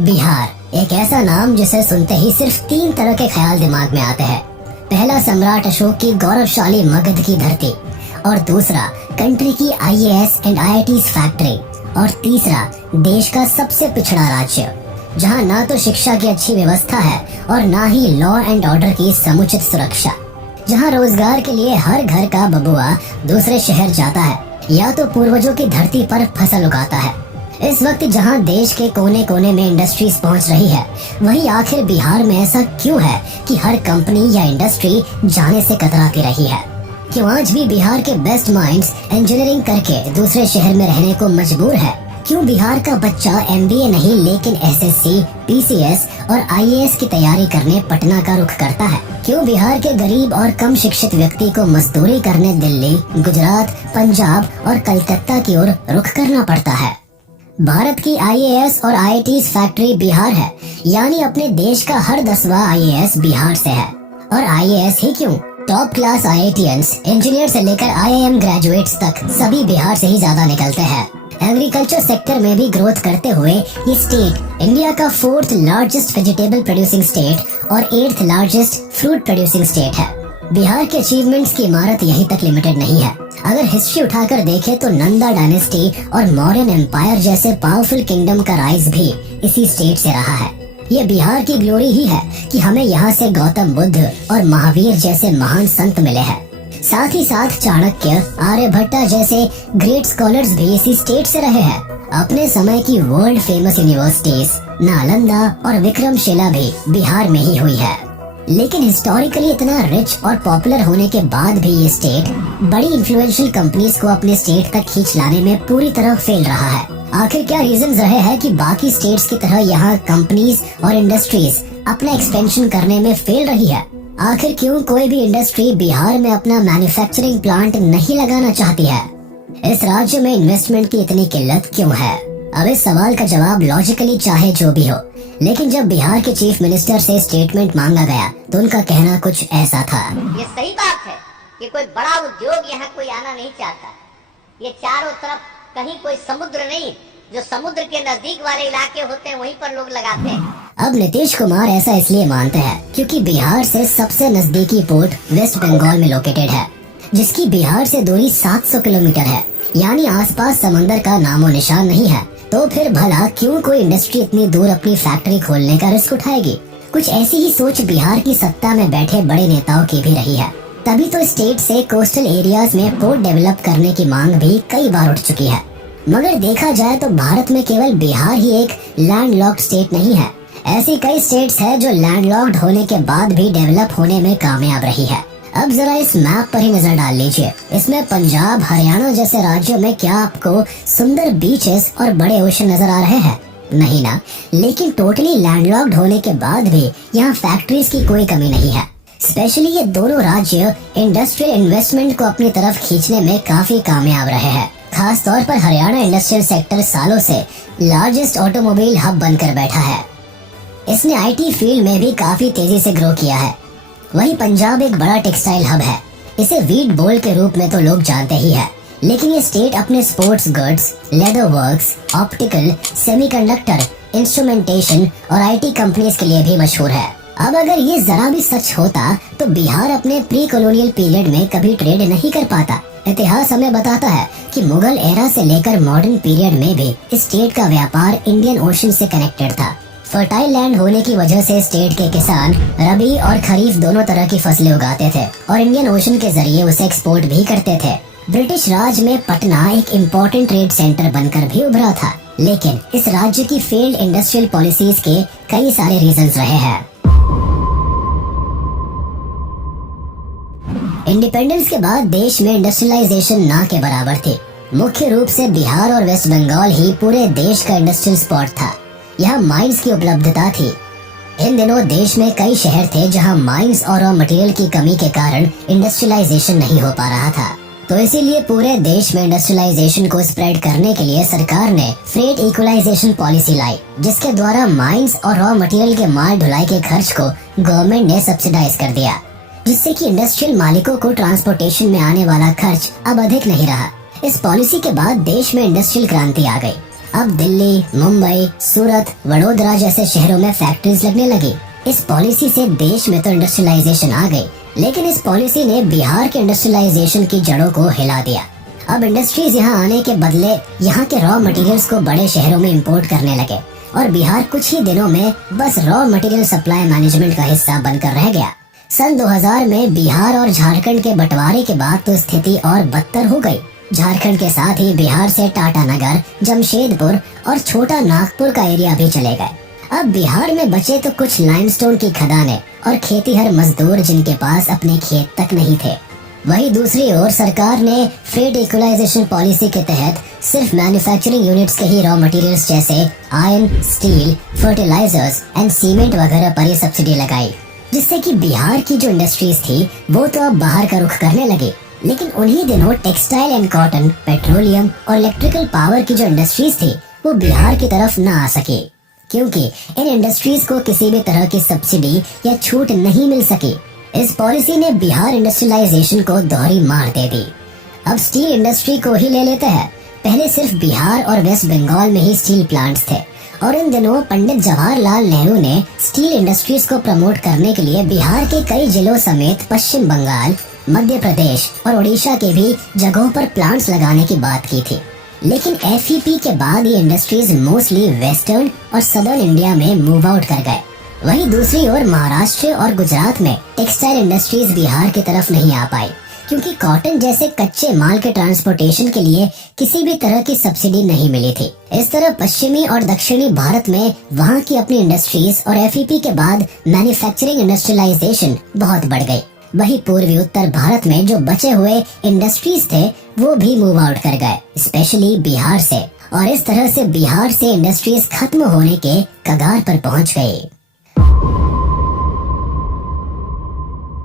बिहार एक ऐसा नाम जिसे सुनते ही सिर्फ 3 तरह के ख्याल दिमाग में आते हैं। पहला, सम्राट अशोक की गौरवशाली मगध की धरती, और दूसरा कंट्री की आईएएस एंड आईआईटीज फैक्ट्री, और तीसरा देश का सबसे पिछड़ा राज्य जहां ना तो शिक्षा की अच्छी व्यवस्था है और ना ही लॉ एंड ऑर्डर की समुचित सुरक्षा, जहां रोजगार के लिए हर घर का बबुआ दूसरे शहर जाता है या तो पूर्वजों की धरती पर फसल उगाता है। इस वक्त जहां देश के कोने कोने में इंडस्ट्रीज पहुंच रही है, वहीं आखिर बिहार में ऐसा क्यों है कि हर कंपनी या इंडस्ट्री जाने से कतराती रही है? क्यों आज भी बिहार के बेस्ट माइंड्स इंजीनियरिंग करके दूसरे शहर में रहने को मजबूर है? क्यों बिहार का बच्चा एमबीए नहीं लेकिन एसएससी, पीसीएस और आईएएस की तैयारी करने पटना का रुख करता है? क्यों बिहार के गरीब और कम शिक्षित व्यक्ति को मजदूरी करने दिल्ली, गुजरात, पंजाब और कलकत्ता की ओर रुख करना पड़ता है? भारत की आईएएस और आईआईटीज फैक्ट्री बिहार है, यानी अपने देश का हर 10वां आईएएस बिहार से है। और आईएएस ही क्यों, टॉप क्लास आईआईटीएंस, इंजीनियर से लेकर आईआईएम ग्रेजुएट्स तक सभी बिहार से ही ज्यादा निकलते हैं। एग्रीकल्चर सेक्टर में भी ग्रोथ करते हुए ये स्टेट इंडिया का 4th largest vegetable producing state और 8th largest fruit producing state है। बिहार के अचीवमेंट्स की इमारत यहीं तक लिमिटेड नहीं है। अगर हिस्ट्री उठाकर देखें तो नंदा डायनेस्टी और मौर्यन एम्पायर जैसे पावरफुल किंगडम का राइज भी इसी स्टेट से रहा है। ये बिहार की ग्लोरी ही है कि हमें यहाँ से गौतम बुद्ध और महावीर जैसे महान संत मिले हैं। साथ ही साथ चाणक्य, आर्यभट्टा जैसे ग्रेट स्कॉलर्स भी इसी स्टेट से रहे हैं। अपने समय की वर्ल्ड फेमस यूनिवर्सिटीज नालंदा और विक्रमशिला भी बिहार में ही हुई है। लेकिन हिस्टोरिकली इतना रिच और पॉपुलर होने के बाद भी ये स्टेट बड़ी इन्फ्लुएंशियल कंपनीज को अपने स्टेट तक खींच लाने में पूरी तरह फेल रहा है। आखिर क्या रीजंस रहे हैं कि बाकी स्टेट्स की तरह यहाँ कंपनीज और इंडस्ट्रीज अपना एक्सपेंशन करने में फेल रही है? आखिर क्यों कोई भी इंडस्ट्री बिहार में अपना मैन्युफैक्चरिंग प्लांट नहीं लगाना चाहती है? इस राज्य में इन्वेस्टमेंट की इतनी किल्लत क्यों है? अब इस सवाल का जवाब लॉजिकली चाहे जो भी हो, लेकिन जब बिहार के चीफ मिनिस्टर से स्टेटमेंट मांगा गया तो उनका कहना कुछ ऐसा था। ये सही बात है कि कोई बड़ा उद्योग यहाँ कोई आना नहीं चाहता। ये चारों तरफ कहीं कोई समुद्र नहीं, जो समुद्र के नजदीक वाले इलाके होते हैं वहीं पर लोग लगाते हैं। अब नीतीश कुमार ऐसा इसलिए मानते हैं क्योंकि बिहार से सबसे नजदीकी पोर्ट वेस्ट बंगाल में लोकेटेड है, जिसकी बिहार से दूरी 700 किलोमीटर है, यानी आसपास समंदर का नामो निशान नहीं है। तो फिर भला क्यों कोई इंडस्ट्री इतनी दूर अपनी फैक्ट्री खोलने का रिस्क उठाएगी? कुछ ऐसी ही सोच बिहार की सत्ता में बैठे बड़े नेताओं की भी रही है। तभी तो स्टेट से कोस्टल एरियाज में पोर्ट डेवलप करने की मांग भी कई बार उठ चुकी है। मगर देखा जाए तो भारत में केवल बिहार ही एक लैंडलॉक्ड स्टेट नहीं है। ऐसी कई स्टेट्स है जो लैंडलॉक्ड होने के बाद भी डेवलप होने में कामयाब रही है। अब जरा इस मैप पर ही नजर डाल लीजिए। इसमें पंजाब, हरियाणा जैसे राज्यों में क्या आपको सुंदर बीचेस और बड़े ओशन नजर आ रहे हैं? नहीं ना। लेकिन टोटली लैंडलॉक्ड होने के बाद भी यहाँ फैक्ट्रीज की कोई कमी नहीं है। स्पेशली ये दोनों राज्य इंडस्ट्रियल इन्वेस्टमेंट को अपनी तरफ खींचने में काफी कामयाब रहे हैं। खास तौर पर हरियाणा इंडस्ट्रियल सेक्टर सालों से लार्जेस्ट ऑटोमोबाइल हब बनकर बैठा है। इसने आईटी फील्ड में भी काफी तेजी से ग्रो किया है। वहीं पंजाब एक बड़ा टेक्सटाइल हब है। इसे वीट बोल के रूप में तो लोग जानते ही है, लेकिन ये स्टेट अपने sports goods, leather works, optical, semiconductor, instrumentation और आईटी कंपनीज के लिए भी मशहूर है। अब अगर ये जरा भी सच होता तो बिहार अपने प्री कॉलोनियल पीरियड में कभी ट्रेड नहीं कर पाता। इतिहास हमें बताता है कि मुगल एरा से लेकर मॉडर्न पीरियड में भी इस स्टेट का व्यापार इंडियन ओशन से कनेक्टेड था। फर्टाइल लैंड होने की वजह से स्टेट के किसान रबी और खरीफ दोनों तरह की फसलें उगाते थे और इंडियन ओशन के जरिए उसे एक्सपोर्ट भी करते थे। ब्रिटिश राज में पटना एक इम्पोर्टेंट ट्रेड सेंटर बनकर भी उभरा था, लेकिन इस राज्य की फेल्ड इंडस्ट्रियल पॉलिसीज के कई सारे रीजंस रहे हैं। इंडिपेंडेंस के बाद देश में इंडस्ट्रियलाइजेशन ना के बराबर थी। मुख्य रूप से बिहार और वेस्ट बंगाल ही पूरे देश का इंडस्ट्रियल स्पॉट था। यहाँ माइंस की उपलब्धता थी। इन दिनों देश में कई शहर थे जहाँ माइंस और रॉ मटेरियल की कमी के कारण इंडस्ट्रियलाइजेशन नहीं हो पा रहा था। तो इसीलिए पूरे देश में इंडस्ट्रियलाइजेशन को स्प्रेड करने के लिए सरकार ने फ्रेट इक्वलाइजेशन पॉलिसी लाई, जिसके द्वारा माइंस और रॉ मटेरियल के माल ढुलाई के खर्च को गवर्नमेंट ने सब्सिडाइज कर दिया, जिससे कि इंडस्ट्रियल मालिकों को ट्रांसपोर्टेशन में आने वाला खर्च अब अधिक नहीं रहा। इस पॉलिसी के बाद देश में इंडस्ट्रियल क्रांति आ गई। अब दिल्ली, मुंबई, सूरत, वडोदरा जैसे शहरों में फैक्ट्रीज लगने लगी। इस पॉलिसी से देश में तो इंडस्ट्रियलाइजेशन आ गई, लेकिन इस पॉलिसी ने बिहार के इंडस्ट्रियलाइजेशन की जड़ों को हिला दिया। अब इंडस्ट्रीज यहाँ आने के बदले यहाँ के रॉ मटेरियल्स को बड़े शहरों में इंपोर्ट करने लगे और बिहार कुछ ही दिनों में बस रॉ मटेरियल सप्लाई मैनेजमेंट का हिस्सा बनकर रह गया। सन 2000 में बिहार और झारखंड के बंटवारे के बाद तो स्थिति और बदतर हो गई। झारखंड के साथ ही बिहार से टाटानगर, जमशेदपुर और छोटा नागपुर का एरिया भी चले गए। अब बिहार में बचे तो कुछ लाइमस्टोन की खदानें और खेतीहर मजदूर जिनके पास अपने खेत तक नहीं थे। वहीं दूसरी ओर सरकार ने फेड इक्वलाइजेशन पॉलिसी के तहत सिर्फ मैन्युफैक्चरिंग यूनिट्स के ही रॉ मटेरियल्स जैसे iron, steel, fertilisers and cement वगैरह पर ही सब्सिडी लगाई, जिससे कि बिहार की जो इंडस्ट्रीज थी वो तो अब बाहर का रुख करने लगी। लेकिन उन्हीं दिनों टेक्सटाइल एंड कॉटन, पेट्रोलियम और इलेक्ट्रिकल पावर की जो इंडस्ट्रीज थी वो बिहार की तरफ न आ सकी, क्योंकि इन इंडस्ट्रीज को किसी भी तरह की सब्सिडी या छूट नहीं मिल सकी। इस पॉलिसी ने बिहार इंडस्ट्रियलाइजेशन को दोहरी मार दे दी। अब स्टील इंडस्ट्री को ही ले लेते हैं। पहले सिर्फ बिहार और वेस्ट बंगाल में ही स्टील प्लांट्स थे और इन दिनों पंडित जवाहरलाल नेहरू ने स्टील इंडस्ट्रीज को प्रमोट करने के लिए बिहार के कई जिलों समेत पश्चिम बंगाल, मध्य प्रदेश और उड़ीसा के भी जगहों पर प्लांट्स लगाने की बात की थी। लेकिन एफईपी के बाद ये इंडस्ट्रीज मोस्टली वेस्टर्न और सदर्न इंडिया में मूव आउट कर गए। वहीं दूसरी ओर महाराष्ट्र और गुजरात में टेक्सटाइल इंडस्ट्रीज बिहार की तरफ नहीं आ पाई, क्योंकि कॉटन जैसे कच्चे माल के ट्रांसपोर्टेशन के लिए किसी भी तरह की सब्सिडी नहीं मिली थी। इस तरह पश्चिमी और दक्षिणी भारत में वहाँ की अपनी इंडस्ट्रीज और एफईपी के बाद मैन्युफैक्चरिंग इंडस्ट्रियलाइजेशन बहुत बढ़ गई। वही पूर्वी उत्तर भारत में जो बचे हुए इंडस्ट्रीज थे वो भी मूव आउट कर गए, स्पेशली बिहार से, और इस तरह से बिहार से इंडस्ट्रीज खत्म होने के कगार पर पहुंच गई।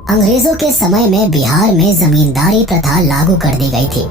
अंग्रेजों के समय में बिहार में जमींदारी प्रथा लागू कर दी गई थी,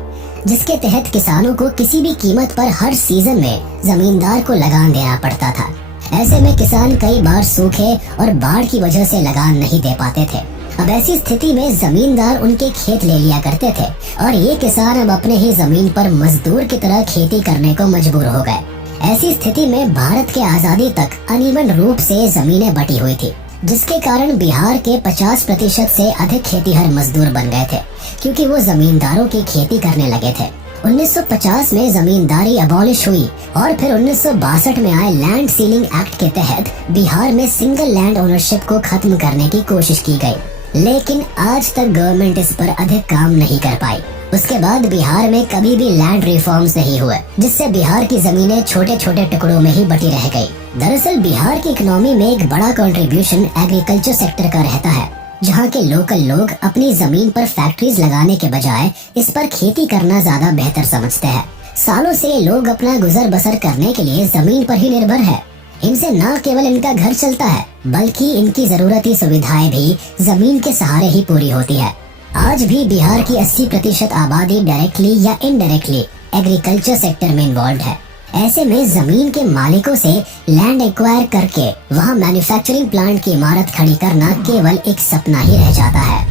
जिसके तहत किसानों को किसी भी कीमत पर हर सीजन में जमींदार को लगान देना पड़ता था। ऐसे में किसान कई बार सूखे और बाढ़ की वजह से लगान नहीं दे पाते थे। अब ऐसी स्थिति में जमींदार उनके खेत ले लिया करते थे और ये किसान अब अपने ही जमीन पर मजदूर की तरह खेती करने को मजबूर हो गए। ऐसी स्थिति में भारत के आजादी तक अनइवन रूप से जमीनें बटी हुई थी, जिसके कारण बिहार के 50% से अधिक खेतीहर मजदूर बन गए थे, क्योंकि वो जमींदारों की खेती करने लगे थे। 1950 में जमींदारी अबॉलिश हुई और फिर 1962 में आए लैंड सीलिंग एक्ट के तहत बिहार में सिंगल लैंड ओनरशिप को खत्म करने की कोशिश की गई, लेकिन आज तक गवर्नमेंट इस पर अधिक काम नहीं कर पाई। उसके बाद बिहार में कभी भी लैंड रिफॉर्म्स नहीं हुए, जिससे बिहार की जमीनें छोटे छोटे टुकड़ों में ही बटी रह गई। दरअसल बिहार की इकोनॉमी में एक बड़ा कंट्रीब्यूशन एग्रीकल्चर सेक्टर का रहता है, जहाँ के लोकल लोग अपनी जमीन पर फैक्ट्रीज लगाने के बजाय इस पर खेती करना ज्यादा बेहतर समझते हैं। सालों से ये लोग अपना गुजर बसर करने के लिए जमीन पर ही निर्भर है। इनसे न केवल इनका घर चलता है, बल्कि इनकी जरूरती सुविधाएं भी जमीन के सहारे ही पूरी होती है। आज भी बिहार की 80% आबादी डायरेक्टली या इनडायरेक्टली एग्रीकल्चर सेक्टर में इन्वॉल्व है। ऐसे में जमीन के मालिकों से लैंड एक्वायर करके वहाँ मैन्युफैक्चरिंग प्लांट की इमारत खड़ी करना केवल एक सपना ही रह जाता है।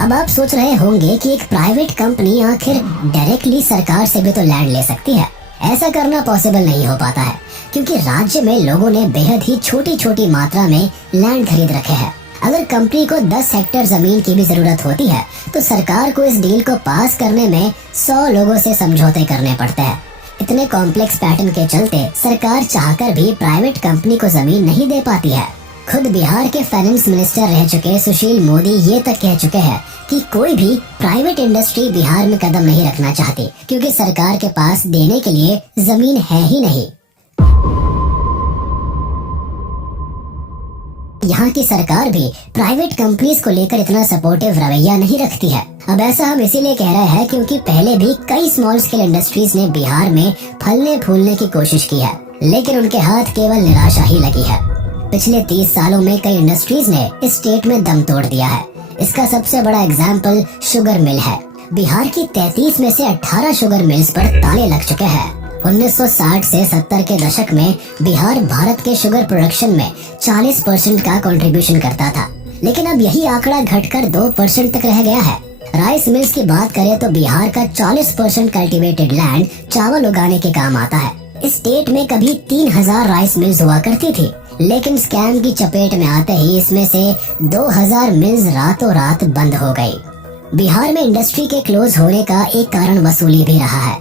अब आप सोच रहे होंगे कि एक प्राइवेट कंपनी आखिर डायरेक्टली सरकार से भी तो लैंड ले सकती है। ऐसा करना पॉसिबल नहीं हो पाता है, क्योंकि राज्य में लोगों ने बेहद ही छोटी छोटी मात्रा में लैंड खरीद रखे हैं। अगर कंपनी को 10 हेक्टेयर जमीन की भी जरूरत होती है तो सरकार को इस डील को पास करने में 100 लोगों से समझौते करने पड़ते हैं। इतने कॉम्प्लेक्स पैटर्न के चलते सरकार चाहकर भी प्राइवेट कंपनी को जमीन नहीं दे पाती है। खुद बिहार के फाइनेंस मिनिस्टर रह चुके सुशील मोदी ये तक कह चुके हैं कि कोई भी प्राइवेट इंडस्ट्री बिहार में कदम नहीं रखना चाहती, क्योंकि सरकार के पास देने के लिए जमीन है ही नहीं। यहाँ की सरकार भी प्राइवेट कंपनीज को लेकर इतना सपोर्टिव रवैया नहीं रखती है। अब ऐसा हम इसीलिए कह रहे हैं क्योंकि पहले भी कई स्मॉल स्केल इंडस्ट्रीज ने बिहार में फलने फूलने की कोशिश की है, लेकिन उनके हाथ केवल निराशा ही लगी है। पिछले 30 सालों में कई इंडस्ट्रीज ने इस स्टेट में दम तोड़ दिया है। इसका सबसे बड़ा एग्जाम्पल शुगर मिल है। बिहार की 33 में से 18 शुगर मिल्स पर ताले लग चुके हैं। 1960 से 70 के दशक में बिहार भारत के शुगर प्रोडक्शन में 40% का कंट्रीब्यूशन करता था, लेकिन अब यही आंकड़ा घटकर 2% तक रह गया है। राइस मिल्स की बात करें तो बिहार का 40% कल्टीवेटेड लैंड चावल उगाने के काम आता है, इस स्टेट में कभी 3000 राइस मिल्स हुआ करती थी, लेकिन स्कैम की चपेट में आते ही इसमें से 2000 मिल्स रातों रात बंद हो गई। बिहार में इंडस्ट्री के क्लोज होने का एक कारण वसूली भी रहा है।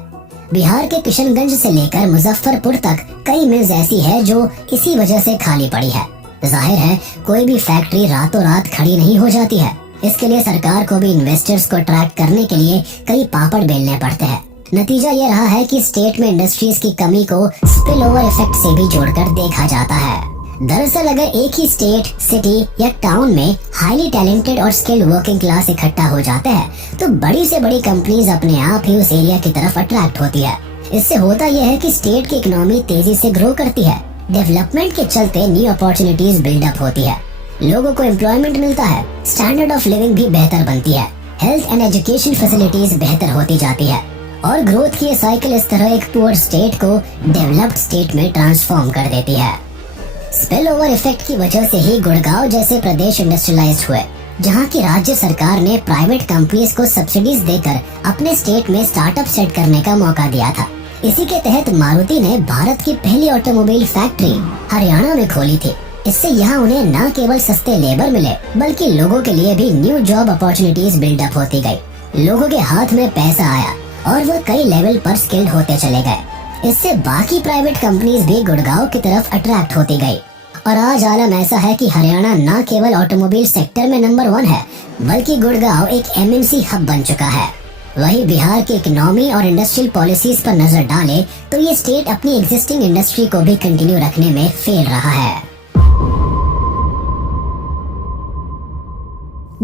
बिहार के किशनगंज से लेकर मुजफ्फरपुर तक कई मिल्स ऐसी है जो इसी वजह से खाली पड़ी है। जाहिर है कोई भी फैक्ट्री रातों रात खड़ी नहीं हो जाती है। इसके लिए सरकार को भी इन्वेस्टर्स को अट्रैक्ट करने के लिए कई पापड़ बेलने पड़ते हैं। नतीजा ये रहा है कि स्टेट में इंडस्ट्रीज की कमी को स्पिल ओवर इफेक्ट से भी जोड़कर देखा जाता है। दरअसल अगर एक ही स्टेट, सिटी या टाउन में हाईली टैलेंटेड और स्किल्ड वर्किंग क्लास इकट्ठा हो जाते हैं तो बड़ी से बड़ी कंपनीज अपने आप ही उस एरिया की तरफ अट्रैक्ट होती है। इससे होता यह है कि स्टेट की इकोनॉमी तेजी से ग्रो करती है। डेवलपमेंट के चलते न्यू अपॉर्चुनिटीज बिल्डअप होती है, लोगों को एम्प्लॉयमेंट मिलता है, स्टैंडर्ड ऑफ लिविंग भी बेहतर बनती है, हेल्थ एंड एजुकेशन फैसिलिटीज बेहतर होती जाती है और ग्रोथ की साइकिल इस तरह एक पुअर स्टेट को डेवलप्ड स्टेट में ट्रांसफॉर्म कर देती है। स्पिल ओवर इफेक्ट की वजह से ही गुड़गांव जैसे प्रदेश इंडस्ट्रियलाइज्ड हुए, जहां की राज्य सरकार ने प्राइवेट कंपनीज को सब्सिडीज देकर अपने स्टेट में स्टार्टअप सेट करने का मौका दिया था। इसी के तहत मारुति ने भारत की पहली ऑटोमोबाइल फैक्ट्री हरियाणा में खोली थी। इससे यहाँ उन्हें न केवल सस्ते लेबर मिले बल्कि लोगों के लिए भी न्यू जॉब अपॉर्चुनिटीज बिल्डअप होती गई। लोगों के हाथ में पैसा आया और वो कई लेवल पर स्किल्ड होते चले गए। इससे बाकी प्राइवेट कंपनीज भी गुड़गांव की तरफ अट्रैक्ट होती गई और आज आलम ऐसा है कि हरियाणा न केवल ऑटोमोबाइल सेक्टर में नंबर 1 है बल्कि गुड़गांव एक MNC हब बन चुका है। वही बिहार की इकोनॉमी और इंडस्ट्रियल पॉलिसीज पर नजर डाले तो ये स्टेट अपनी एग्जिस्टिंग इंडस्ट्री को भी कंटिन्यू रखने में फेल रहा है।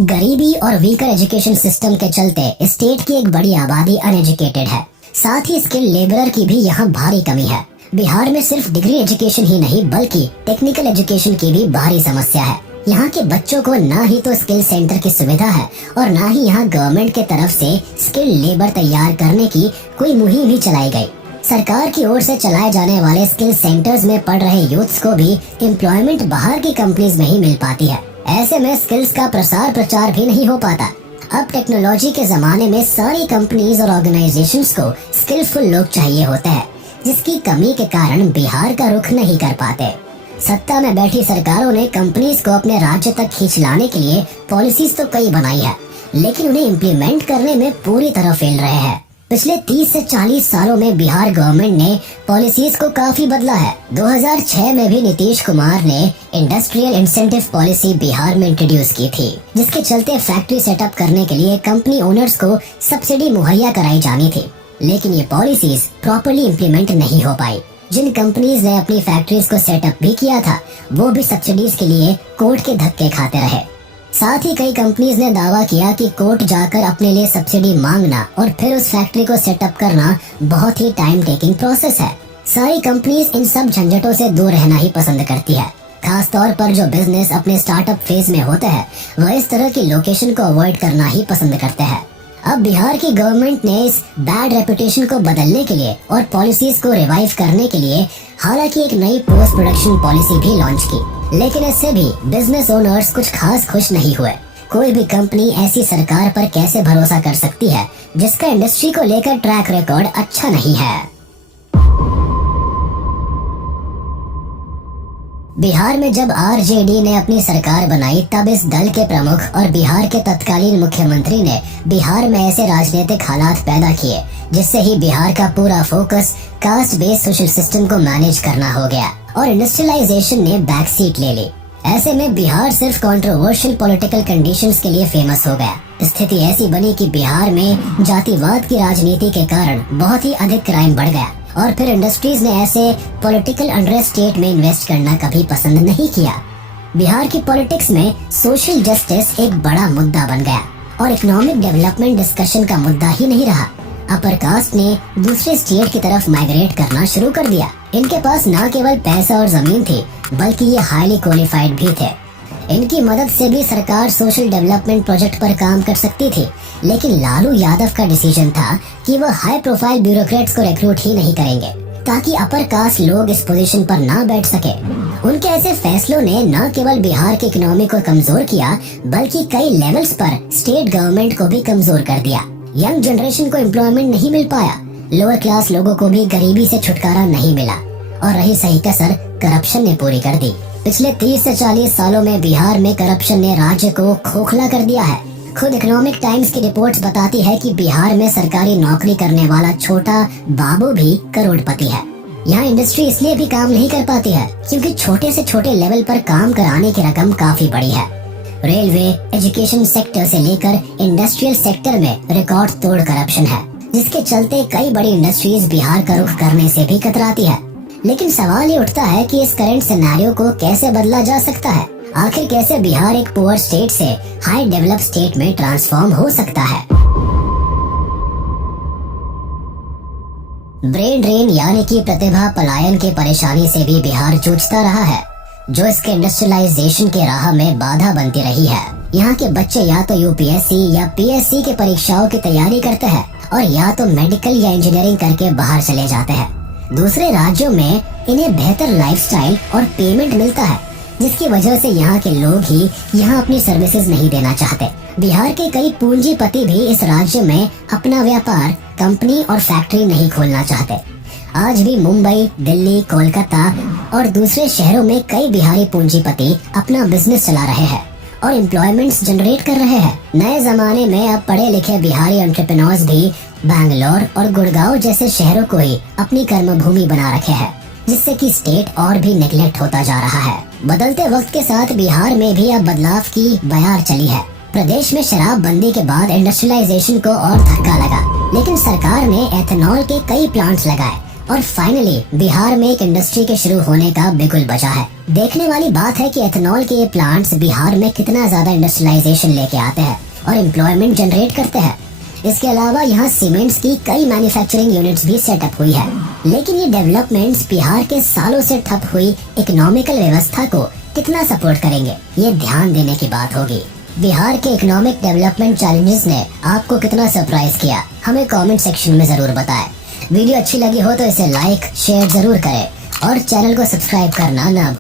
गरीबी और वीकर एजुकेशन सिस्टम के चलते स्टेट की एक बड़ी आबादी अनएजुकेटेड है। साथ ही स्किल लेबरर की भी यहाँ भारी कमी है। बिहार में सिर्फ डिग्री एजुकेशन ही नहीं बल्कि टेक्निकल एजुकेशन की भी भारी समस्या है। यहाँ के बच्चों को ना ही तो स्किल सेंटर की सुविधा है और ना ही यहाँ गवर्नमेंट के तरफ से स्किल लेबर तैयार करने की कोई मुहिम ही चलाई गई। सरकार की ओर से चलाए जाने वाले स्किल सेंटर्स में पढ़ रहे यूथ्स को भी एम्प्लॉयमेंट बाहर की कंपनीज में ही मिल पाती है। ऐसे में स्किल्स का प्रसार प्रचार भी नहीं हो पाता। अब टेक्नोलॉजी के जमाने में सारी कंपनीज और ऑर्गेनाइजेशंस को स्किलफुल लोग चाहिए होते हैं, जिसकी कमी के कारण बिहार का रुख नहीं कर पाते। सत्ता में बैठी सरकारों ने कंपनीज को अपने राज्य तक खींच लाने के लिए पॉलिसीज तो कई बनाई है, लेकिन उन्हें इम्प्लीमेंट करने में पूरी तरह फेल रहे हैं। पिछले 30 से 40 सालों में बिहार गवर्नमेंट ने पॉलिसीज को काफी बदला है। 2006 में भी नीतीश कुमार ने इंडस्ट्रियल इंसेंटिव पॉलिसी बिहार में इंट्रोड्यूस की थी, जिसके चलते फैक्ट्री सेटअप करने के लिए कंपनी ओनर्स को सब्सिडी मुहैया कराई जानी थी, लेकिन ये पॉलिसीज प्रॉपर्ली इम्प्लीमेंट नहीं हो पाई। जिन कंपनीज ने अपनी फैक्ट्रीज को सेटअप भी किया था वो भी सब्सिडीज के लिए कोर्ट के धक्के खाते रहे। साथ ही कई कंपनीज ने दावा किया कि कोर्ट जाकर अपने लिए सब्सिडी मांगना और फिर उस फैक्ट्री को सेटअप करना बहुत ही टाइम टेकिंग प्रोसेस है। सारी कंपनीज इन सब झंझटों से दूर रहना ही पसंद करती है। खास तौर पर जो बिजनेस अपने स्टार्टअप फेज में होते हैं वह इस तरह की लोकेशन को अवॉइड करना ही पसंद करते हैं। अब बिहार की गवर्नमेंट ने इस बैड रेपुटेशन को बदलने के लिए और पॉलिसीज को रिवाइव करने के लिए हालांकि एक नई पोस्ट प्रोडक्शन पॉलिसी भी लॉन्च की, लेकिन इससे भी बिजनेस ओनर्स कुछ खास खुश नहीं हुए। कोई भी कंपनी ऐसी सरकार पर कैसे भरोसा कर सकती है जिसका इंडस्ट्री को लेकर ट्रैक रिकॉर्ड अच्छा नहीं है। बिहार में जब आरजेडी ने अपनी सरकार बनाई तब इस दल के प्रमुख और बिहार के तत्कालीन मुख्यमंत्री ने बिहार में ऐसे राजनीतिक हालात पैदा किए जिससे ही बिहार का पूरा focus caste based social system को मैनेज करना हो गया और इंडस्ट्रियलाइजेशन ने बैक सीट ले ली। ऐसे में बिहार सिर्फ कंट्रोवर्शियल पॉलिटिकल कंडीशंस के लिए फेमस हो गया। स्थिति ऐसी बनी कि बिहार में जातिवाद की राजनीति के कारण बहुत ही अधिक क्राइम बढ़ गया और फिर इंडस्ट्रीज ने ऐसे पॉलिटिकल अनरेस्ट स्टेट में इन्वेस्ट करना कभी पसंद नहीं किया। बिहार की पॉलिटिक्स में सोशल जस्टिस एक बड़ा मुद्दा बन गया और इकोनॉमिक डेवलपमेंट डिस्कशन का मुद्दा ही नहीं रहा। अपर कास्ट ने दूसरे स्टेट की तरफ माइग्रेट करना शुरू कर दिया। इनके पास न केवल पैसा और जमीन थी बल्कि ये हाईली क्वालिफाइड भी थे। इनकी मदद से भी सरकार सोशल डेवलपमेंट प्रोजेक्ट पर काम कर सकती थी, लेकिन लालू यादव का डिसीजन था कि वह हाई प्रोफाइल ब्यूरोक्रेट्स को रिक्रूट ही नहीं करेंगे ताकि अपर कास्ट लोग इस पोजीशन पर ना बैठ सके। उनके ऐसे फैसलों ने न केवल बिहार की इकोनॉमी को कमजोर किया बल्कि कई लेवल्स पर स्टेट गवर्नमेंट को भी कमजोर कर दिया। यंग जनरेशन को एम्प्लॉयमेंट नहीं मिल पाया, लोअर क्लास लोगों को भी गरीबी से छुटकारा नहीं मिला और रही सही कसर करप्शन ने पूरी कर दी। पिछले 30 से 40 सालों में बिहार में करप्शन ने राज्य को खोखला कर दिया है। खुद इकोनॉमिक टाइम्स की रिपोर्ट्स बताती है कि बिहार में सरकारी नौकरी करने वाला छोटा बाबू भी करोड़पति है। यहाँ इंडस्ट्री इसलिए भी काम नहीं कर पाती है क्योंकि छोटे से छोटे लेवल पर काम कराने की रकम काफी बड़ी है। रेलवे, एजुकेशन सेक्टर से लेकर इंडस्ट्रियल सेक्टर में रिकॉर्ड तोड़ करप्शन है, जिसके चलते कई बड़ी इंडस्ट्रीज बिहार का रुख करने से भी कतराती है। लेकिन सवाल ये उठता है कि इस करंट सिनेरियो को कैसे बदला जा सकता है। आखिर कैसे बिहार एक पुअर स्टेट से हाई डेवलप स्टेट में ट्रांसफॉर्म हो सकता है। ब्रेन ड्रेन यानी कि प्रतिभा पलायन की परेशानी से भी बिहार जूझता रहा है, जो इसके इंडस्ट्रियलाइजेशन के राह में बाधा बनती रही है। यहाँ के बच्चे या तो यूपीएससी या पीएससी की परीक्षाओं की तैयारी करते हैं और या तो मेडिकल या इंजीनियरिंग करके बाहर चले जाते हैं। दूसरे राज्यों में इन्हें बेहतर लाइफस्टाइल और पेमेंट मिलता है, जिसकी वजह से यहाँ के लोग ही यहाँ अपनी सर्विसेज नहीं देना चाहते। बिहार के कई पूंजीपति भी इस राज्य में अपना व्यापार, कंपनी और फैक्ट्री नहीं खोलना चाहते। आज भी मुंबई, दिल्ली, कोलकाता और दूसरे शहरों में कई बिहारी पूंजीपति अपना बिजनेस चला रहे हैं और एम्प्लॉयमेंट्स जनरेट कर रहे हैं। नए जमाने में अब पढ़े लिखे बिहारी एंटरप्रेन्योर्स भी बैंगलोर और गुड़गांव जैसे शहरों को ही अपनी कर्मभूमि बना रखे हैं, जिससे कि स्टेट और भी नेग्लेक्ट होता जा रहा है। बदलते वक्त के साथ बिहार में भी अब बदलाव की बयार चली है। प्रदेश में शराब बंदी के बाद इंडस्ट्रियलाइजेशन को और धक्का लगा, लेकिन सरकार ने एथेनॉल के कई प्लांट्स लगाए और फाइनली बिहार में एक इंडस्ट्री के शुरू होने का बिगुल बजा है। देखने वाली बात है कि एथेनॉल के ये प्लांट्स बिहार में कितना ज्यादा इंडस्ट्रियलाइजेशन लेके आते हैं और एम्प्लॉयमेंट जनरेट करते हैं। इसके अलावा यहाँ सीमेंट्स की कई मैन्युफैक्चरिंग यूनिट्स भी सेटअप हुई है। लेकिन ये डेवलपमेंट्स बिहार के सालों से ठप हुई इकोनॉमिकल व्यवस्था को कितना सपोर्ट करेंगे, ये ध्यान देने की बात होगी। बिहार के इकोनॉमिक डेवलपमेंट चैलेंजेस ने आपको कितना सरप्राइज किया, हमें कमेंट सेक्शन में जरूर बताएं। वीडियो अच्छी लगी हो तो इसे लाइक शेयर जरूर करें और चैनल को सब्सक्राइब करना ना